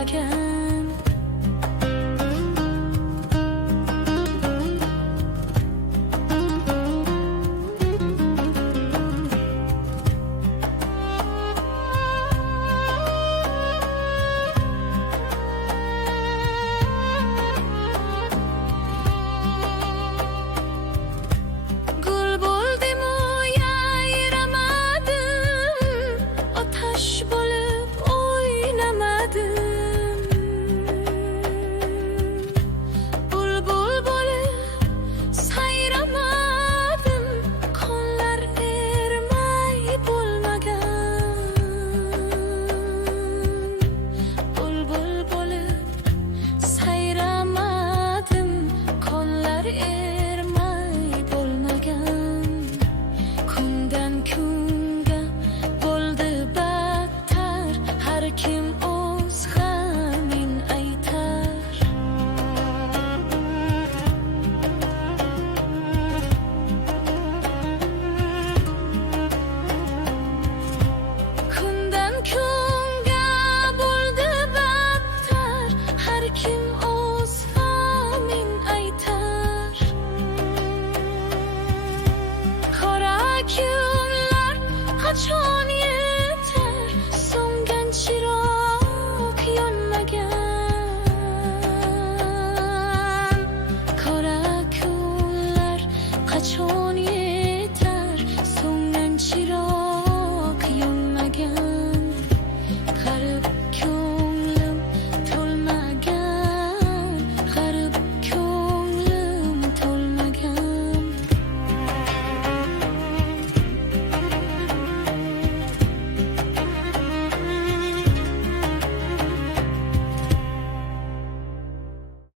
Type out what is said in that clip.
bo'lmagan. Gul bo'ldim-u yayramadim, otash bo'lib o'ynamadim. Bulbul bo'lib sayramadim, qonlar ermay bo'lmagan. Bulbul bo'lib sayramadim, qonlar ermay bo'lmagan. Kundan kunga bo'ldi battar, har kim o'z g'amin aytar. Kundan kunga bo'ldi battar, har kim o'z g'amin aytar. Qora kunlar qachon